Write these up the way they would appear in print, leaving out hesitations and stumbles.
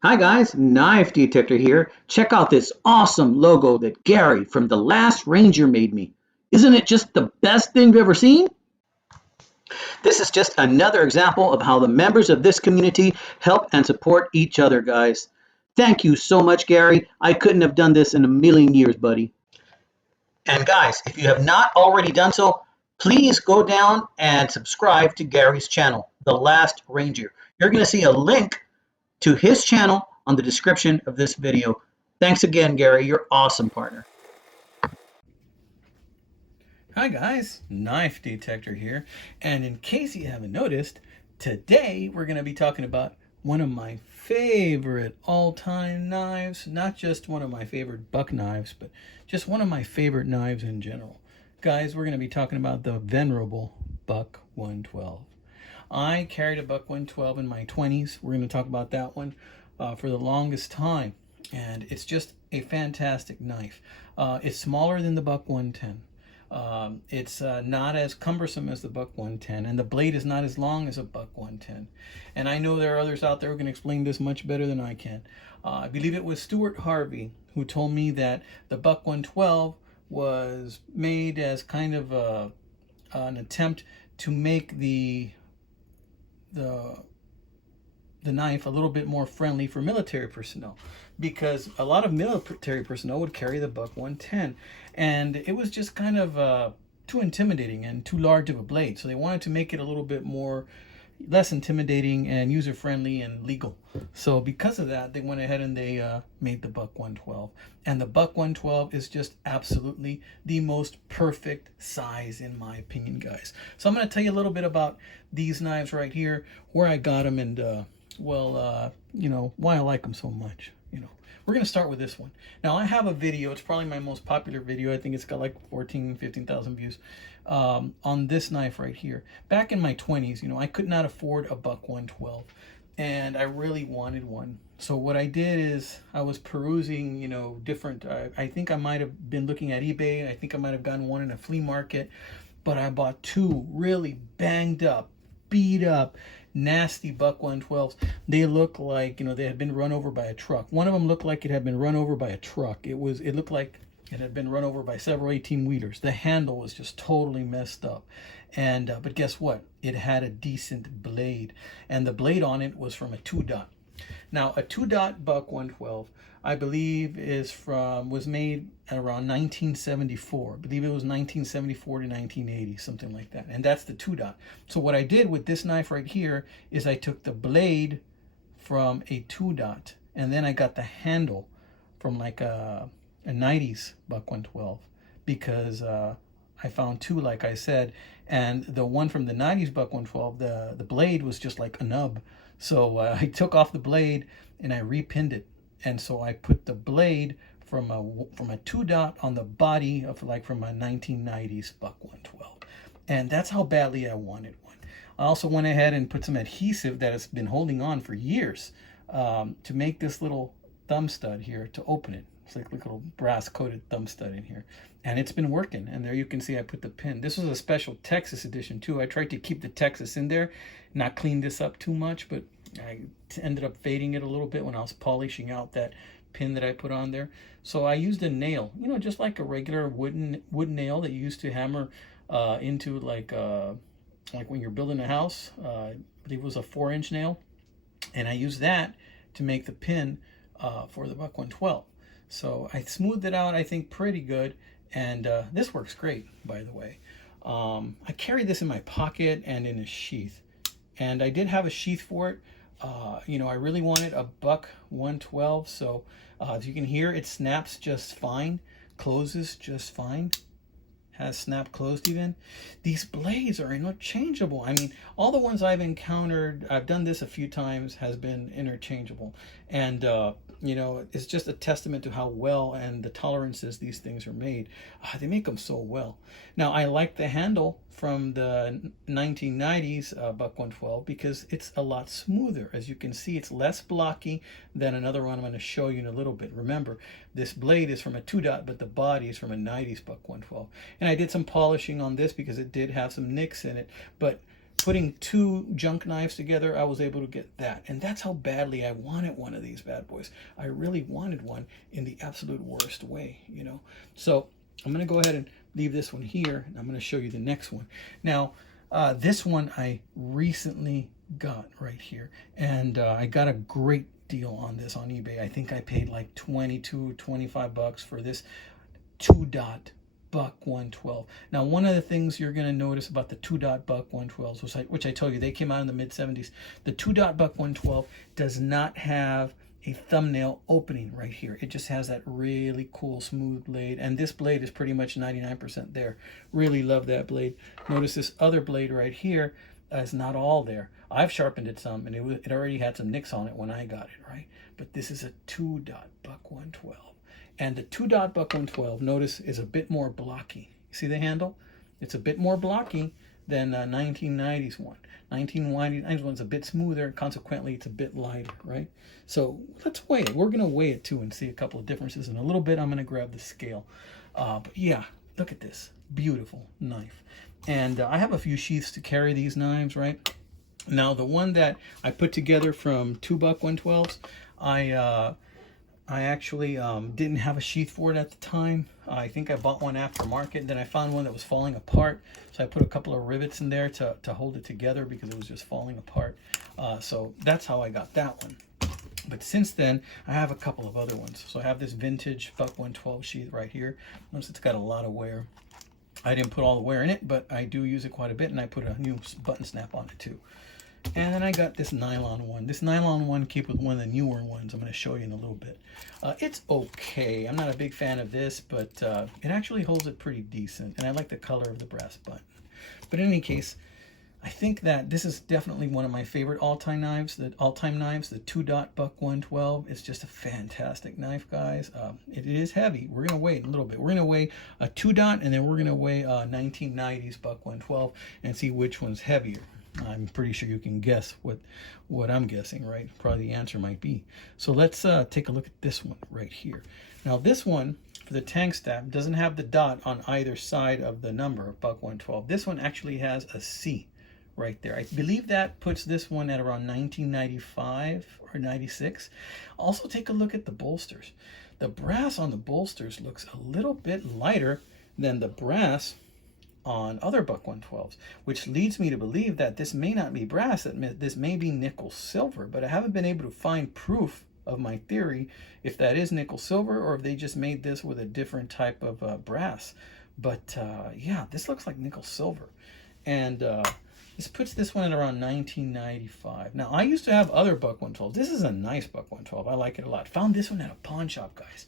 Hi guys, Knife Detector here. Check out this awesome logo that Gary from The Last Ranger made me. Isn't it just the best thing you've ever seen? This is just another example of how the members of this community help and support each other, guys. Thank you so much, Gary. I couldn't have done this in a million years, buddy. And guys, if you have not already done so, please go down and subscribe to Gary's channel, The Last Ranger. You're going to see a link to his channel on the description of this video. Thanks again, Gary. You're awesome, partner. Hi guys, Knife Detector here, and in case you haven't noticed, today we're going to be talking about one of my favorite all-time knives, not just one of my favorite buck knives, but just one of my favorite knives in general. Guys, we're going to be talking about the venerable Buck 112. I carried a Buck 112 in my 20s. We're going to talk about that one for the longest time, and it's just a fantastic knife. It's smaller than the Buck 110. It's not as cumbersome as the Buck 110, and the blade is not as long as a Buck 110. And I know there are others out there who can explain this much better than I can. I believe it was Stuart Harvey who told me that the Buck 112 was made as kind of an attempt to make the the knife a little bit more friendly for military personnel, because a lot of military personnel would carry the Buck 110, and it was just kind of too intimidating and too large of a blade. So they wanted to make it a little bit more less intimidating and user friendly and legal. So because of that, they went ahead and they made the Buck 112. And the Buck 112 is just absolutely the most perfect size in my opinion, guys. So I'm going to tell you a little bit about these knives right here, where I got them, and why I like them so much. We're going to start with this one. Now, I have a video. It's probably my most popular video. I think it's got like 15,000 views on this knife right here. Back in my 20s, I could not afford a Buck 112, and I really wanted one. So what I did is I was perusing, different. I think I might have been looking at eBay. I think I might have gotten one in a flea market, but I bought two really banged up, beat up, nasty Buck 112s. They look like, they had been run over by a truck. One of them looked like it had been run over by a truck. It looked like it had been run over by several 18-wheelers. The handle was just totally messed up. And but guess what? It had a decent blade, and the blade on it was from a 2-dot. Now, a 2-dot Buck 112, I believe, was made around 1974. I believe it was 1974 to 1980, something like that. And that's the 2-dot. So what I did with this knife right here is I took the blade from a 2-dot, and then I got the handle from like a 90s Buck 112, because I found two, like I said, and the one from the 90s Buck 112, the blade was just like a nub. So I took off the blade and I repinned it, and so I put the blade from a 2-dot on the body of, like, from a 1990s Buck 112, and that's how badly I wanted one. I also went ahead and put some adhesive that has been holding on for years to make this little thumb stud here to open it. It's like a little brass coated thumb stud in here, and it's been working. And there you can see I put the pin. This was a special Texas edition too. I tried to keep the Texas in there, not clean this up too much, but I ended up fading it a little bit when I was polishing out that pin that I put on there. So I used a nail, just like a regular wood nail that you used to hammer into, like when you're building a house. I believe it was a 4-inch nail, and I used that to make the pin for the Buck 112. So I smoothed it out, I think, pretty good, and this works great, by the way. I carry this in my pocket and in a sheath, and I did have a sheath for it. I really wanted a Buck 112, so as you can hear, it snaps just fine, closes just fine, has snap closed even. These blades are interchangeable. I mean, all the ones I've encountered, I've done this a few times, has been interchangeable. And it's just a testament to how well and the tolerances these things are made. They make them so well. Now, I like the handle from the 1990s Buck 112 because it's a lot smoother. As you can see, it's less blocky than another one I'm going to show you in a little bit. Remember, this blade is from a 2-dot, but the body is from a 90s Buck 112. And I did some polishing on this because it did have some nicks in it. But putting two junk knives together, I was able to get that. And that's how badly I wanted one of these bad boys. I really wanted one in the absolute worst way, you know. So I'm going to go ahead and leave this one here, and I'm going to show you the next one. Now, this one I recently got right here, and I got a great deal on this on eBay. I think I paid like 22, 25 bucks for this 2-dot buck 112. Now, one of the things you're going to notice about the 2-dot buck 112s, which I told you they came out in the mid 70s, the 2-dot buck 112 does not have a thumbnail opening right here. It just has that really cool smooth blade, and this blade is pretty much 99% there. Really love that blade. Notice this other blade right here is not all there. I've sharpened it some, and it already had some nicks on it when I got it, right? But this is a 2-dot buck 112. And the 2-dot buck 112, notice, is a bit more blocky. See the handle? It's a bit more blocky than 1990s one. 1990s one's a bit smoother, and consequently it's a bit lighter, right? So let's weigh it. We're going to weigh it too and see a couple of differences. In a little bit, I'm going to grab the scale. But yeah, look at this. Beautiful knife. And I have a few sheaths to carry these knives, right? Now, the one that I put together from 2-buck 112s, I actually didn't have a sheath for it at the time. I think I bought one aftermarket. Then I found one that was falling apart. So I put a couple of rivets in there to hold it together because it was just falling apart. So that's how I got that one. But since then, I have a couple of other ones. So I have this vintage buck 112 sheath right here. Notice it's got a lot of wear. I didn't put all the wear in it, but I do use it quite a bit. And I put a new button snap on it too. And then I got this nylon one. This nylon one came with one of the newer ones. I'm going to show you in a little bit. It's okay. I'm not a big fan of this, but it actually holds it pretty decent. And I like the color of the brass button. But in any case, I think that this is definitely one of my favorite all-time knives. The 2-dot buck 112. It's just a fantastic knife, guys. It is heavy. We're going to weigh it a little bit. We're going to weigh a 2-dot, and then we're going to weigh 1990s buck 112 and see which one's heavier. I'm pretty sure you can guess what I'm guessing, right? Probably the answer might be. So let's take a look at this one right here. Now this one, for the tank stab, doesn't have the dot on either side of the number of buck 112. This one actually has a C right there. I believe that puts this one at around 1995 or 96. Also take a look at the bolsters. The brass on the bolsters looks a little bit lighter than the brass on other buck 112s, which leads me to believe that this may not be brass, that this may be nickel silver, but I haven't been able to find proof of my theory if that is nickel silver or if they just made this with a different type of brass. But yeah, this looks like nickel silver. And this puts this one at around 1995. Now, I used to have other buck 112s. This is a nice buck 112. I like it a lot. Found this one at a pawn shop, guys.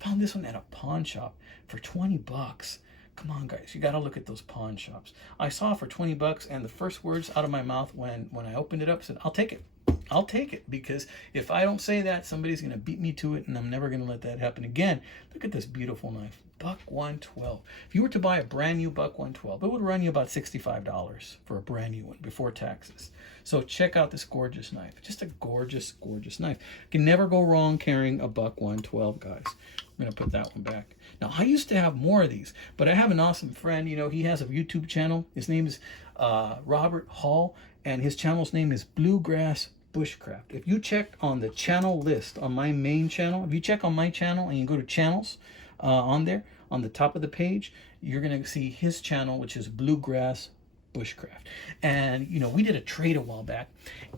Found this one at a pawn shop for 20 bucks. Come on, guys, you got to look at those pawn shops. I saw it for 20 bucks, and the first words out of my mouth when I opened it up said, I'll take it. I'll take it, because if I don't say that, somebody's going to beat me to it, and I'm never going to let that happen again. Look at this beautiful knife, buck 112. If you were to buy a brand new buck 112, it would run you about $65 for a brand new one before taxes. So check out this gorgeous knife. Just a gorgeous, gorgeous knife. You can never go wrong carrying a buck 112, guys. I'm going to put that one back. Now, I used to have more of these, but I have an awesome friend. You know, he has a YouTube channel. His name is Robert Hall, and his channel's name is Bluegrass Bushcraft. If you check on the channel list on my main channel, if you check on my channel and you go to channels on there, on the top of the page, you're going to see his channel, which is Bluegrass Bushcraft. And you know, we did a trade a while back,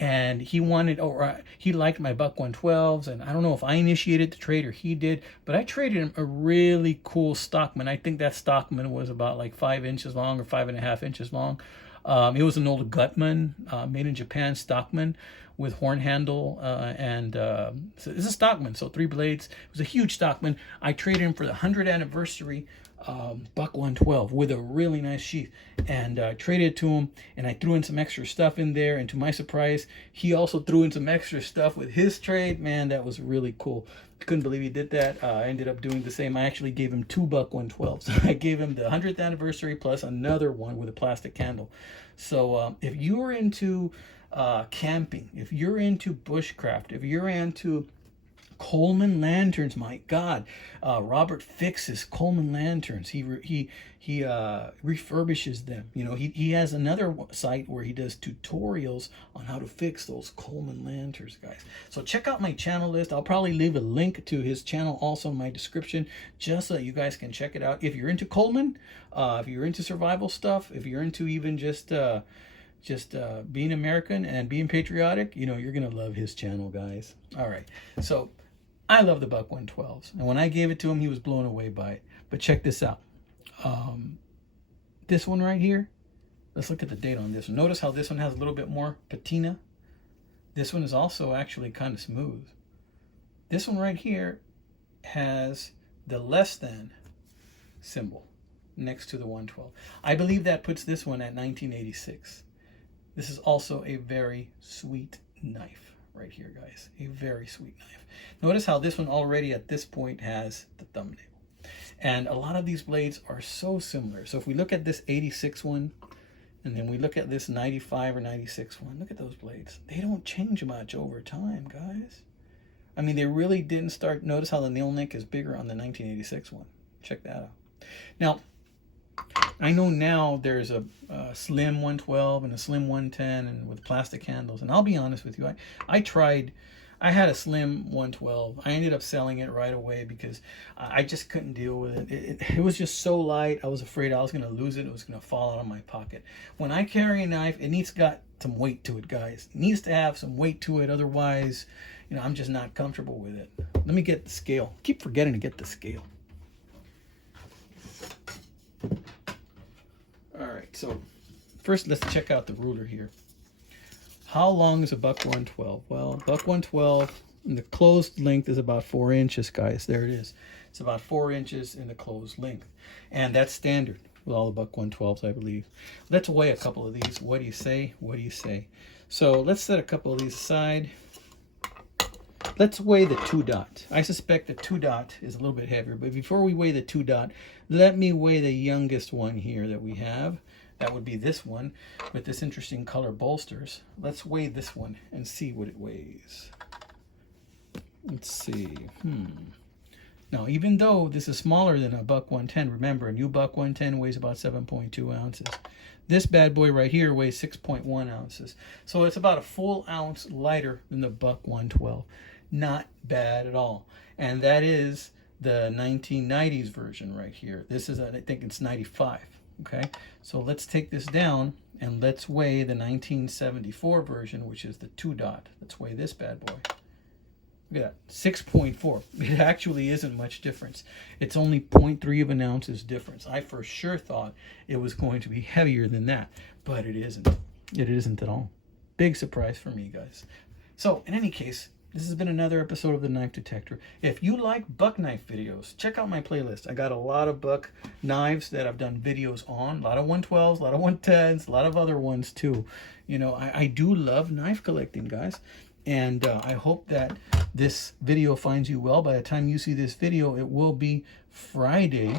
and he wanted, or he liked my buck 112s, and I don't know if I initiated the trade or he did, but I traded him a really cool Stockman. I think that Stockman was about like 5 inches long or 5.5 inches long. It was an old Gutman, made in Japan Stockman with horn handle, and so it's a Stockman, so 3 blades. It was a huge Stockman. I traded him for the 100th anniversary buck 112 with a really nice sheath, and traded it to him, and I threw in some extra stuff in there, and to my surprise, he also threw in some extra stuff with his trade. Man, that was really cool. I couldn't believe he did that. I ended up doing the same. I actually gave him 2 buck 112s. I gave him the 100th anniversary plus another one with a plastic candle. So if you're into camping, if you're into bushcraft, if you're into Coleman Lanterns, my God, Robert fixes Coleman Lanterns. He refurbishes them. You know, he has another site where he does tutorials on how to fix those Coleman Lanterns, guys. So check out my channel list. I'll probably leave a link to his channel also in my description, just so you guys can check it out. If you're into Coleman, if you're into survival stuff, if you're into even just being American and being patriotic, you know, you're gonna love his channel, guys. All right, so I love the Buck 112s, and when I gave it to him, he was blown away by it. But check this out. This one right here, let's look at the date on this one. Notice how this one has a little bit more patina. This one is also actually kind of smooth. This one right here has the less than symbol next to the 112. I believe that puts this one at 1986. This is also a very sweet knife right here, guys. A very sweet knife. Notice how this one already at this point has the thumbnail. And a lot of these blades are so similar. So if we look at this 86 one, and then we look at this 95 or 96 one, look at those blades. They don't change much over time, guys. I mean, they really didn't start. Notice how the nail nick is bigger on the 1986 one. Check that out. Now, I know now there's a slim 112 and a slim 110 and with plastic handles. And I'll be honest with you, I had a slim 112. I ended up selling it right away because I just couldn't deal with it. It was just so light. I was afraid I was going to lose it. It was going to fall out of my pocket. When I carry a knife, it needs got some weight to it, guys. It needs to have some weight to it. Otherwise, you know, I'm just not comfortable with it. Let me get the scale. I keep forgetting to get the scale. All right, so first let's check out the ruler here. How long is a Buck 112? Well, Buck 112, the closed length is about 4 inches, guys. There it is. It's about 4 inches in the closed length. And that's standard with all the Buck 112s, I believe. Let's weigh a couple of these. What do you say? What do you say? So let's set a couple of these aside. Let's weigh the 2-dot. I suspect the 2-dot is a little bit heavier, but before we weigh the 2-dot, let me weigh the youngest one here that we have. That would be this one with this interesting color bolsters. Let's weigh this one and see what it weighs. Let's see. Now, even though this is smaller than a Buck 110, remember, a new Buck 110 weighs about 7.2 ounces. This bad boy right here weighs 6.1 ounces. So it's about a full ounce lighter than the Buck 112. Not bad at all. And that is the 1990s version right here. This is, I think it's 95. Okay, so let's take this down and let's weigh the 1974 version, which is the 2-dot. Let's weigh this bad boy. Look at that, 6.4. It actually isn't much difference. It's only 0.3 of an ounce's difference. I for sure thought it was going to be heavier than that, but it isn't. It isn't at all. Big surprise for me, guys. So in any case, this has been another episode of the Knife Detector. If you like buck knife videos, check out my playlist. I got a lot of buck knives that I've done videos on. A lot of 112s, a lot of 110s, a lot of other ones too. You know, I do love knife collecting, guys. And I hope that this video finds you well. By the time you see this video, it will be Friday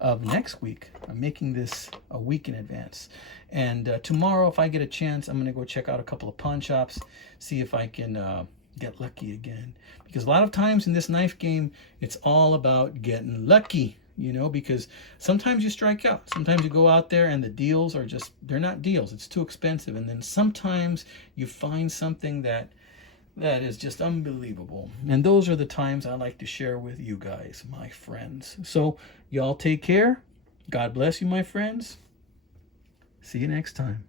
of next week. I'm making this a week in advance. And tomorrow, if I get a chance, I'm going to go check out a couple of pawn shops, see if I can get lucky again, because a lot of times in this knife game it's all about getting lucky, you know, because sometimes you strike out, sometimes you go out there and the deals are just, they're not deals, it's too expensive, and then sometimes you find something that is just unbelievable, and those are the times I like to share with you guys, my friends. So y'all take care, God bless you, my friends, see you next time.